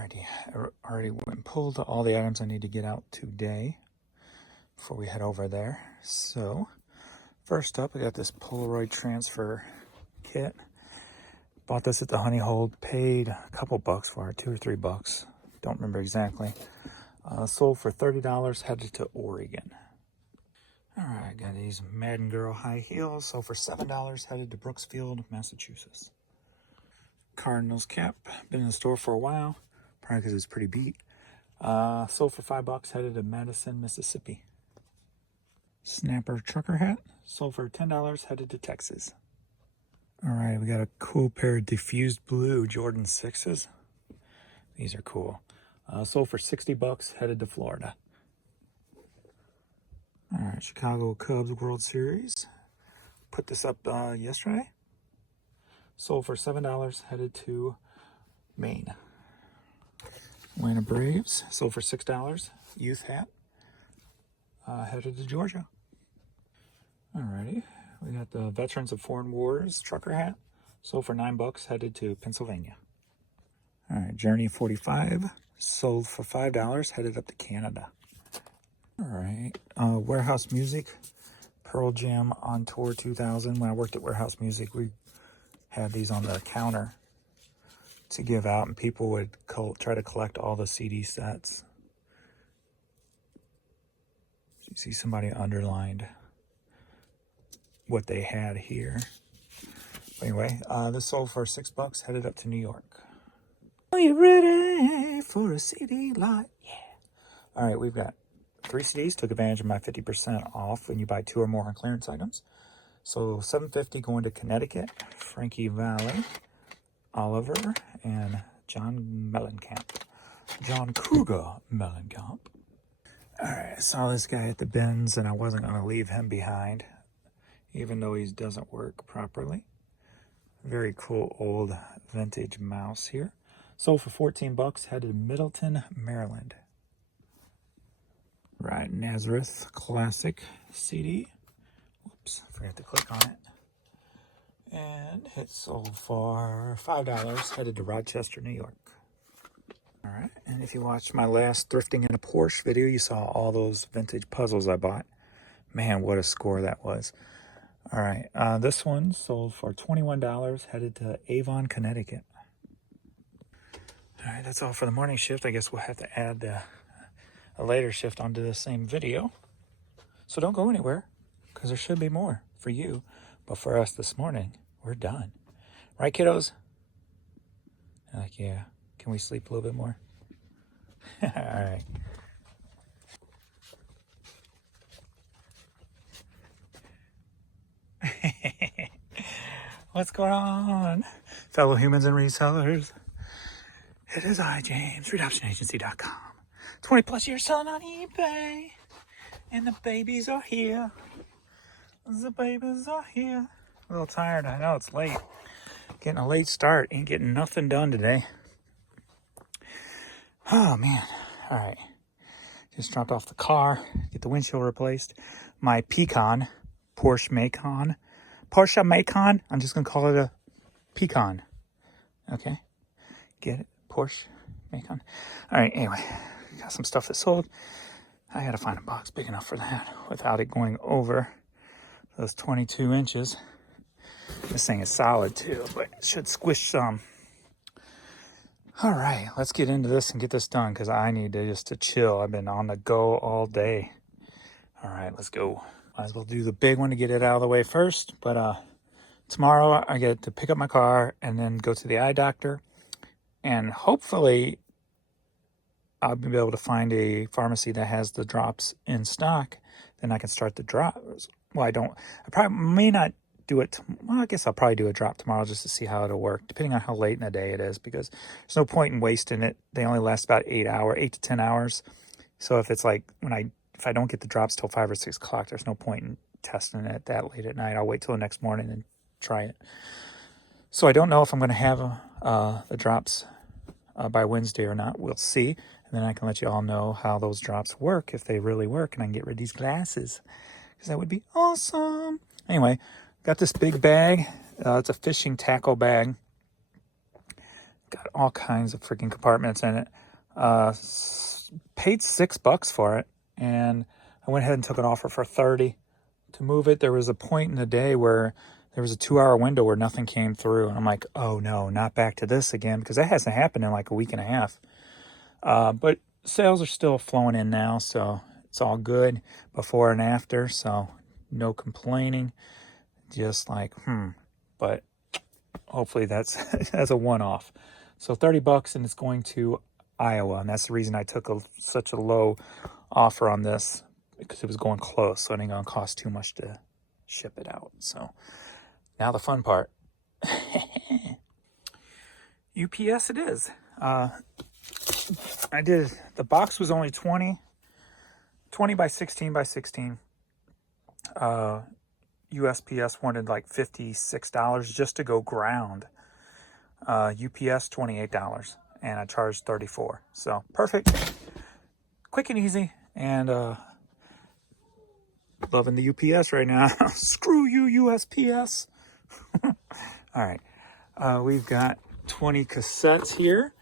Alrighty, I already went and pulled all the items I need to get out today before we head over there. So, first up, I got this Polaroid transfer kit. Bought this at the Honey Hold, paid a couple bucks for it, $2 or $3. Don't remember exactly. Sold for $30, headed to Oregon. Alright, got these Madden Girl high heels, sold for $7, headed to Brooksfield, Massachusetts. Cardinals cap, been in the store for a while, probably because it's pretty beat. Sold for $5, headed to Madison, Mississippi. Snapper trucker hat, sold for $10, headed to Texas. Alright, we got a cool pair of diffused blue Jordan 6s. These are cool. Sold for $60, headed to Florida. Alright, Chicago Cubs World Series. Put this up yesterday. Sold for $7, headed to Maine. Atlanta Braves, sold for $6, youth hat. Headed to Georgia. Alrighty, we got the Veterans of Foreign Wars trucker hat. Sold for $9, headed to Pennsylvania. Alright, Journey 45, sold for $5, headed up to Canada. Alright, Warehouse Music, Pearl Jam on Tour 2000. When I worked at Warehouse Music, we had these on the counter to give out, and people would try to collect all the CD sets. You see somebody underlined what they had here. But anyway, this sold for $6, headed up to New York. Are you ready for a CD lot? Yeah. All right, we've got 3 CDs. Took advantage of my 50% off when you buy 2 or more on clearance items. So $7.50 going to Connecticut, Frankie Valli, Oliver, and John Mellencamp. John Cougar Mellencamp. Alright, I saw this guy at the bins and I wasn't going to leave him behind, even though he doesn't work properly. Very cool old vintage mouse here. Sold for $14, headed to Middleton, Maryland. Right, Nazareth Classic CD. Oops, forgot to click on it. And it sold for $5, headed to Rochester, New York. Alright, and if you watched my last Thrifting in a Porsche video, you saw all those vintage puzzles I bought. Man, what a score that was. Alright, this one sold for $21, headed to Avon, Connecticut. Alright, that's all for the morning shift. I guess we'll have to add a later shift onto the same video. So don't go anywhere, because there should be more for you. But for us this morning, we're done. Right, kiddos? Like, yeah. Can we sleep a little bit more? All right. What's going on, fellow humans and resellers? It is I, James, RedOptionAgency.com. 20 plus years selling on eBay. And the babies are here. The babies are here. A little tired. I know it's late. Getting a late start. Ain't getting nothing done today. Oh, man. All right. Just dropped off the car. Get the windshield replaced. My Pecan, Porsche Macan. I'm just going to call it a Pecan. Okay? Get it? Porsche Macan. All right. Anyway, got some stuff that sold. I got to find a box big enough for that without it going over those 22 inches. This thing is solid too, but it should squish some. All right, let's get into this and get this done because I need to chill. I've been on the go all day. All right, let's go. Might as well do the big one to get it out of the way first. But tomorrow I get to pick up my car and then go to the eye doctor. And hopefully I'll be able to find a pharmacy that has the drops in stock. Then I can start the drops. Well, I probably may not do it. Well, I guess I'll probably do a drop tomorrow just to see how it'll work, depending on how late in the day it is, because there's no point in wasting it. They only last about 8 to 10 hours. So if it's like if I don't get the drops till 5 or 6 o'clock, there's no point in testing it that late at night. I'll wait till the next morning and try it. So I don't know if I'm going to have the drops by Wednesday or not. We'll see. And then I can let you all know how those drops work, if they really work, and I can get rid of these glasses, because that would be awesome. Anyway, got this big bag. It's a fishing tackle bag. Got all kinds of freaking compartments in it. Paid $6 for it, and I went ahead and took an offer for 30 to move it. There was a point in the day where there was a 2-hour window where nothing came through, and I'm like, oh no, not back to this again, because that hasn't happened in like a week and a half. But sales are still flowing in now, so it's all good before and after, so no complaining. Just like, but hopefully that's a one-off. So $30, and it's going to Iowa, and that's the reason I took such a low offer on this, because it was going close, so it ain't gonna cost too much to ship it out. So now the fun part. UPS it is. The box was only 20 by 16 by 16. USPS wanted like $56 just to go ground. UPS $28, and I charged $34. So perfect, quick and easy, and loving the UPS right now. Screw you, USPS. All right, we've got 20 cassettes here,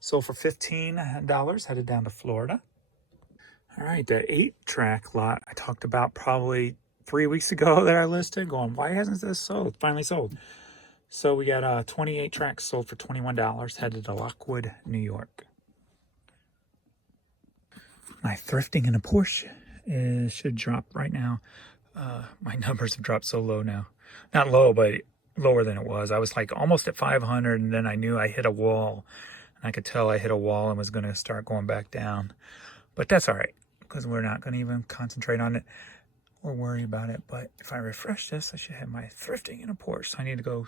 sold for $15, headed down to Florida. All right, the 8-track lot I talked about probably 3 weeks ago that I listed, going, why hasn't this sold? Finally sold. So we got 28 tracks sold for $21, headed to Lockwood, New York. My thrifting in a Porsche should drop right now. My numbers have dropped so low now. Not low, but lower than it was. I was like almost at 500, and then I knew I hit a wall. And I could tell I hit a wall and was going to start going back down. But that's all right, because we're not going to even concentrate on it or worry about it. But if I refresh this, I should have my thrifting in a Porsche. So I need to go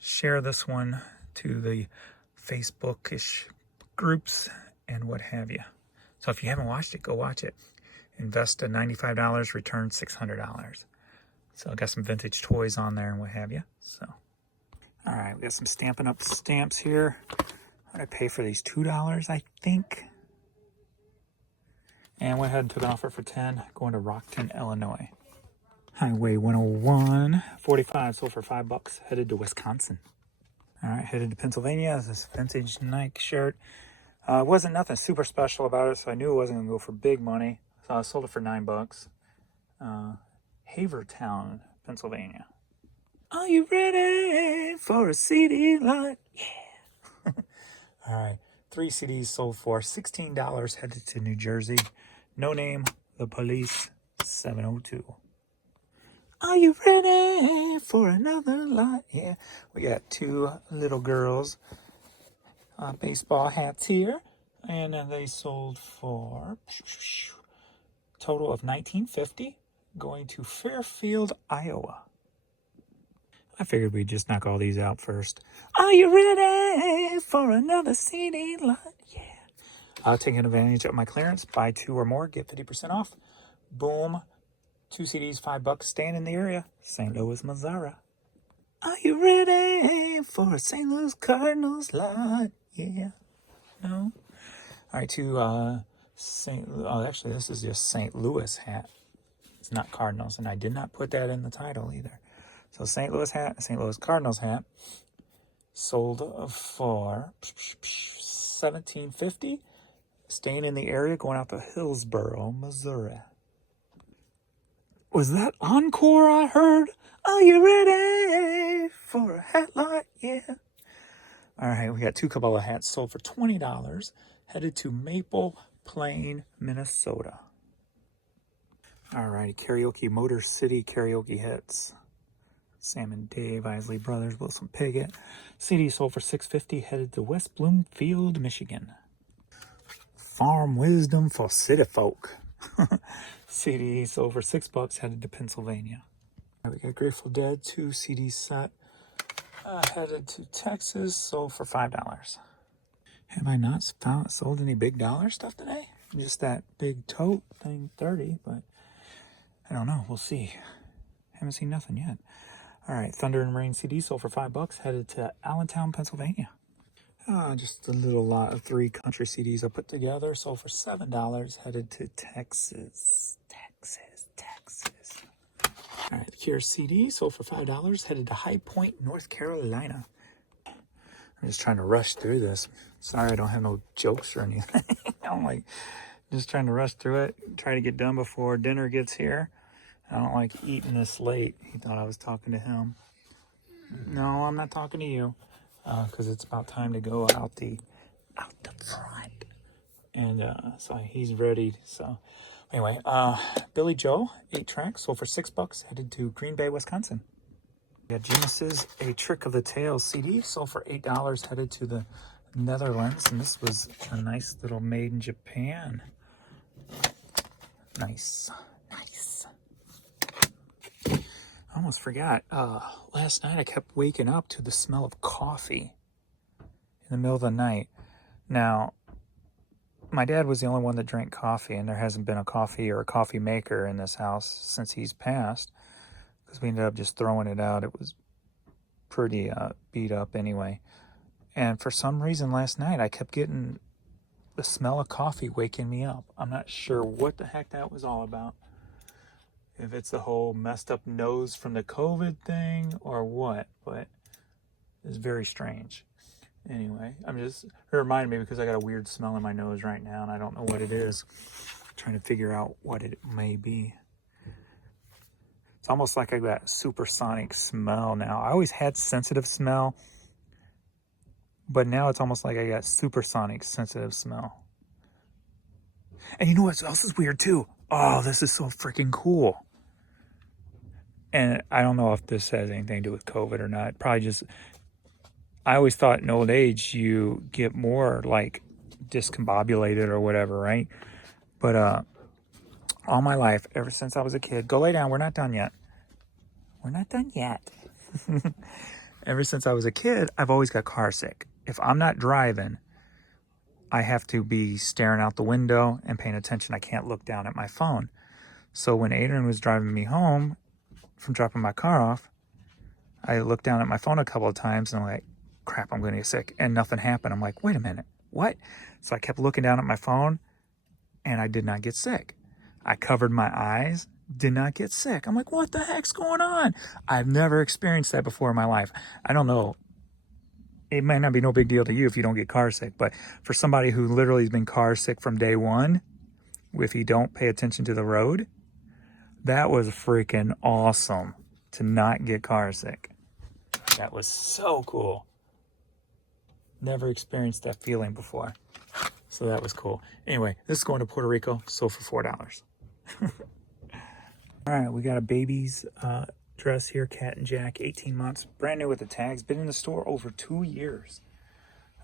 share this one to the Facebook-ish groups and what have you. So if you haven't watched it, go watch it. Invest $95, return $600. So I got some vintage toys on there and what have you. So, all right, we got some Stampin' Up stamps here. What did I pay for these? $2, I think. And went ahead and took an offer for 10, going to Rockton, Illinois. Highway 101, 45, sold for $5, headed to Wisconsin. All right, headed to Pennsylvania. This vintage Nike shirt. It wasn't nothing super special about it, so I knew it wasn't gonna go for big money. So I sold it for $9. Havertown, Pennsylvania. Are you ready for a CD lot? Yeah. All right, 3 CDs sold for $16, headed to New Jersey. No Name, The Police, 702. Are you ready for another lot? Yeah, we got 2 little girls baseball hats here, and they sold for total of $19.50, going to Fairfield, Iowa. I figured we'd just knock all these out first. Are you ready for another CD lot? Yeah. Taking advantage of my clearance, buy 2 or more, get 50% off. Boom. 2 CDs, $5, staying in the area. St. Louis, Missouri. Are you ready for a St. Louis Cardinals lot? Yeah. No? All right, 2 actually, this is just St. Louis hat. It's not Cardinals, and I did not put that in the title either. So St. Louis hat, St. Louis Cardinals hat, sold for $17.50. Staying in the area, going out to Hillsboro, Missouri. Was that Encore I heard? Are you ready for a hat lot? Yeah. All right, we got 2 Cabela hats sold for $20, headed to Maple Plain, Minnesota. All right, karaoke, Motor City karaoke hits. Sam and Dave, Isley Brothers, Wilson Piggott. CD sold for $6.50, headed to West Bloomfield, Michigan. Farm Wisdom for City Folk. CD sold for $6, headed to Pennsylvania. Right, we got Grateful Dead, 2 CD set, headed to Texas, sold for $5. Have I not sold any big dollar stuff today? Just that big tote thing, 30, but I don't know. We'll see. Haven't seen nothing yet. All right, Thunder and Rain CD sold for $5, headed to Allentown, Pennsylvania. Just a little lot of 3 country CDs I put together, sold for $7, headed to Texas. Texas. All right, the Cure CD sold for $5, headed to High Point, North Carolina. I'm just trying to rush through this. Sorry, I don't have no jokes or anything. I'm like, just trying to rush through it, try to get done before dinner gets here. I don't like eating this late. He thought I was talking to him. No, I'm not talking to you, because it's about time to go out the front. And so he's ready. So anyway, Billy Joe 8-track sold for $6, headed to Green Bay, Wisconsin. Yeah, Genesis A Trick of the Tail CD sold for $8, headed to the Netherlands, and this was a nice little made in Japan. Nice. I almost forgot. Last night I kept waking up to the smell of coffee in the middle of the night. Now, my dad was the only one that drank coffee, and there hasn't been a coffee or a coffee maker in this house since he's passed, because we ended up just throwing it out. It was pretty beat up anyway. And for some reason last night I kept getting the smell of coffee waking me up. I'm not sure what the heck that was all about. If it's the whole messed up nose from the COVID thing or what, but it's very strange. Anyway, it reminded me because I got a weird smell in my nose right now and I don't know what it is. I'm trying to figure out what it may be. It's almost like I got supersonic smell now. I always had sensitive smell, but now it's almost like I got supersonic sensitive smell. And you know what else is weird too? Oh, this is so freaking cool. And I don't know if this has anything to do with COVID or not. Probably just, I always thought in old age you get more like discombobulated or whatever, right? But all my life, ever since I was a kid, go lay down, we're not done yet. We're not done yet. Ever since I was a kid, I've always got car sick. If I'm not driving, I have to be staring out the window and paying attention. I can't look down at my phone. So when Adrian was driving me home from dropping my car off, I looked down at my phone a couple of times and I'm like, crap, I'm going to get sick. And nothing happened. I'm like, wait a minute, what? So I kept looking down at my phone and I did not get sick. I covered my eyes, did not get sick. I'm like, what the heck's going on? I've never experienced that before in my life. I don't know. It might not be no big deal to you if you don't get car sick, but for somebody who literally has been car sick from day one, if you don't pay attention to the road, that was freaking awesome to not get car sick. That was so cool. Never experienced that feeling before. So that was cool. Anyway, this is going to Puerto Rico, sold for $4. All right, we got a baby's dress here, Cat and Jack, 18 months, brand new with the tags, been in the store over 2 years.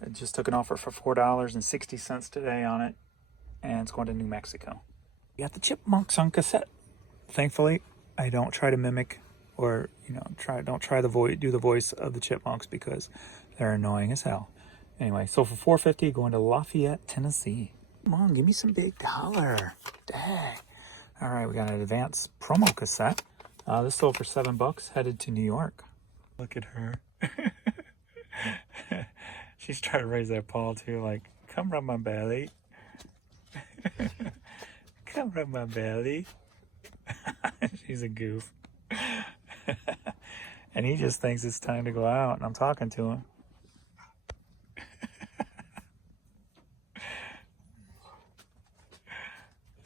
I just took an offer for $4.60 today on it, and it's going to New Mexico. We got the Chipmunks on cassette. Thankfully, I don't try to mimic or, don't try to do the voice of the Chipmunks because they're annoying as hell. Anyway, so for $4.50, going to Lafayette, Tennessee. Come on, give me some big dollar. Dang. All right, we got an advance promo cassette. This sold for $7, headed to New York. Look at her. She's trying to raise that paw too, like, come rub my belly. Come rub my belly. She's a goof. And he just thinks it's time to go out, and I'm talking to him.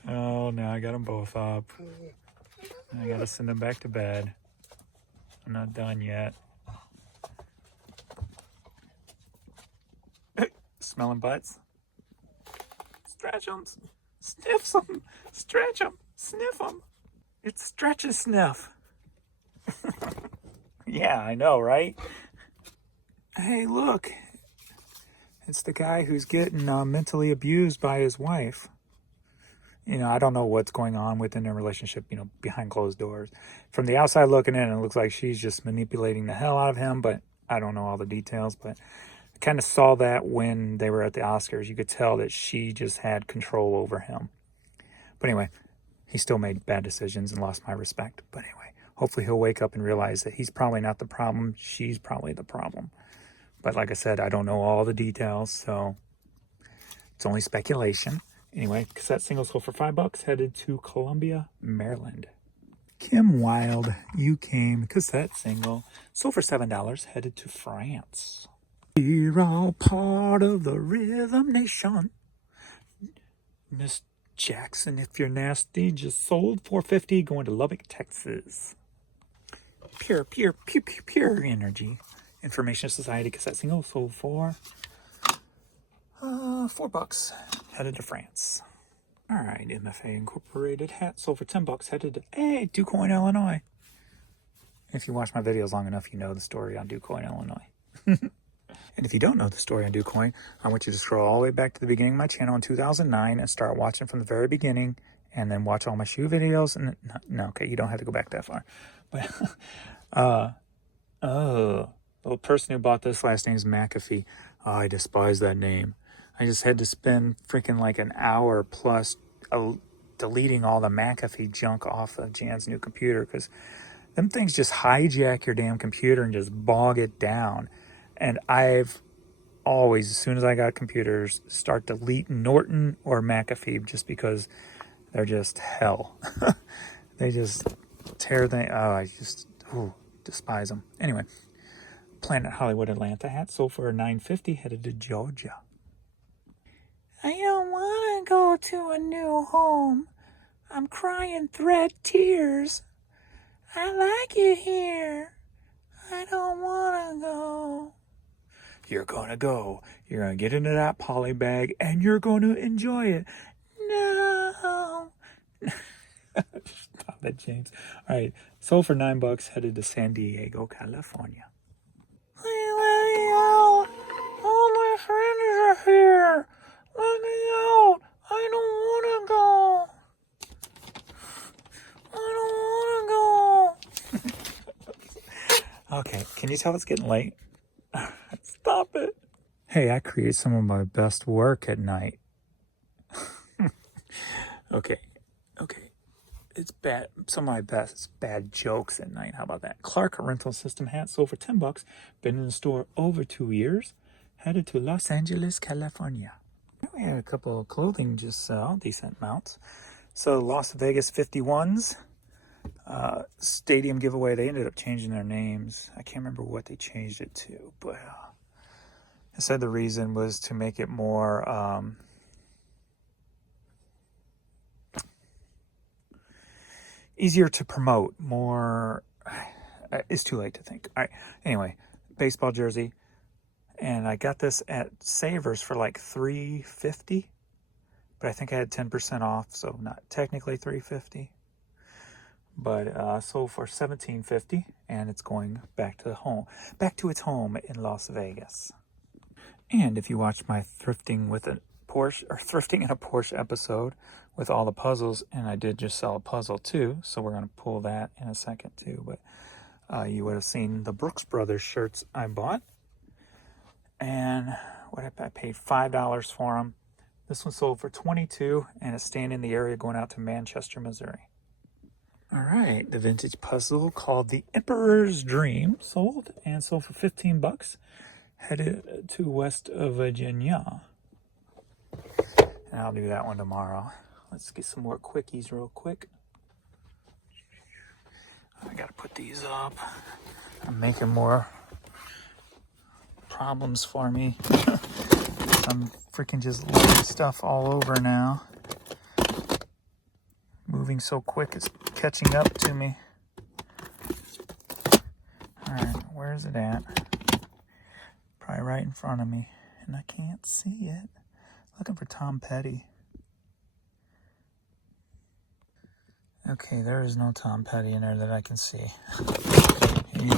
Oh, now I got them both up. I gotta send them back to bed. I'm not done yet. Smelling butts? Stretch them. Sniff them. Stretch them. Sniff them. It's stretch and sniff. Yeah, I know, right? Hey, look. It's the guy who's getting mentally abused by his wife. I don't know what's going on within their relationship, behind closed doors. From the outside looking in, it looks like she's just manipulating the hell out of him, but I don't know all the details. But I kind of saw that when they were at the Oscars. You could tell that she just had control over him. But anyway, he still made bad decisions and lost my respect. But anyway, hopefully he'll wake up and realize that he's probably not the problem. She's probably the problem. But like I said, I don't know all the details, so it's only speculation. Anyway, cassette single sold for $5, headed to Columbia, Maryland. Kim Wilde, You Came, cassette single, sold for $7, headed to France. We're all part of the Rhythm Nation. Miss Jackson, if you're nasty, just sold $450 going to Lubbock, Texas. Pure, pure, pure, pure, pure energy. Information Society cassette single sold for $4. Headed to France. All right, MFA Incorporated hat sold for $10. Headed to DuQuoin, Illinois. If you watch my videos long enough, you know the story on DuQuoin, Illinois. And if you don't know the story on DuQuoin, I want you to scroll all the way back to the beginning of my channel in 2009 and start watching from the very beginning, and then watch all my shoe videos. And no, okay, you don't have to go back that far. But the person who bought this last name is McAfee. Oh, I despise that name. I just had to spend freaking like an hour plus deleting all the McAfee junk off of Jan's new computer, because them things just hijack your damn computer and just bog it down. And I've always, as soon as I got computers, start deleting Norton or McAfee, just because they're just hell. They just tear things. Oh, I just despise them. Anyway, Planet Hollywood Atlanta hat sold for $9.50, headed to Georgia. I don't want to go to a new home. I'm crying thread tears. I like it here. I don't want to go. You're going to go. You're going to get into that poly bag and you're going to enjoy it. No. Stop it, James. All right. Sold for $9, headed to San Diego, California. Hey, let me out. All my friends are here. Let me out. I don't want to go. I don't want to go. Okay. Can you tell it's getting late? Stop it. Hey, I create some of my best work at night. Okay. It's bad. Some of my best bad jokes at night. How about that? Clark Rental System hat sold for $10. Been in the store over 2 years. Headed to Los Angeles, California. We had a couple of clothing just sell, decent amounts. So Las Vegas 51s. Stadium giveaway. They ended up changing their names. I can't remember what they changed it to, but I said the reason was to make it more easier to promote, more. It's too late to think. All right. Anyway, baseball jersey, and I got this at Savers for like $3.50, but I think I had 10% off, so not technically $3.50. But sold for $17.50, and it's going back to its home in Las Vegas. And if you watch my thrifting with a Porsche, or thrifting in a Porsche episode with all the puzzles, and I did just sell a puzzle too, so we're going to pull that in a second too. But you would have seen the Brooks Brothers shirts I bought, and what I paid $5 for them. This one sold for $22, and it's staying in the area going out to Manchester, Missouri. All right, the vintage puzzle called the Emperor's Dream sold for $15. Headed to West Virginia. And I'll do that one tomorrow. Let's get some more quickies real quick. I gotta put these up. I'm making more problems for me. I'm freaking just laying stuff all over now. Moving so quick, it's catching up to me. All right, where's it at? Probably right in front of me, and I can't see it. Looking for Tom Petty. Okay, there is no Tom Petty in there that I can see. Either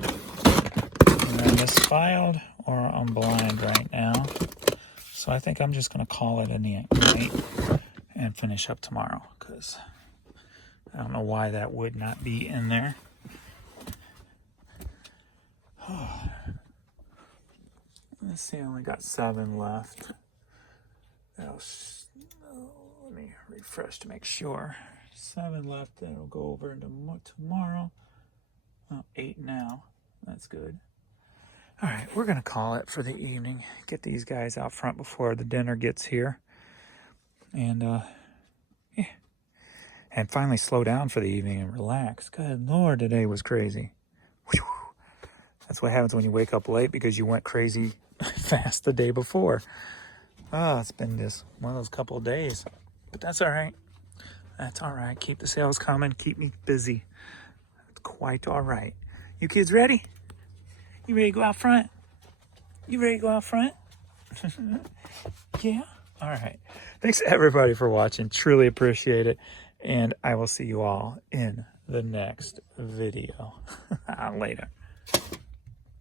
I'm misfiled or I'm blind right now. So I think I'm just going to call it a night and finish up tomorrow, because I don't know why that would not be in there. Let's see, I only got 7 left. Let me refresh to make sure. 7 left, that'll go over into tomorrow. 8 now, that's good. All right, we're gonna call it for the evening. Get these guys out front before the dinner gets here. And yeah. And finally slow down for the evening and relax. Good Lord, today was crazy. Whew. That's what happens when you wake up late because you went crazy fast the day before. Oh, it's been just one of those couple of days. But that's all right. That's all right. Keep the sales coming. Keep me busy. It's quite all right. You kids ready? You ready to go out front? You ready to go out front? Yeah? All right. Thanks everybody for watching. Truly appreciate it. And I will see you all in the next video. Later.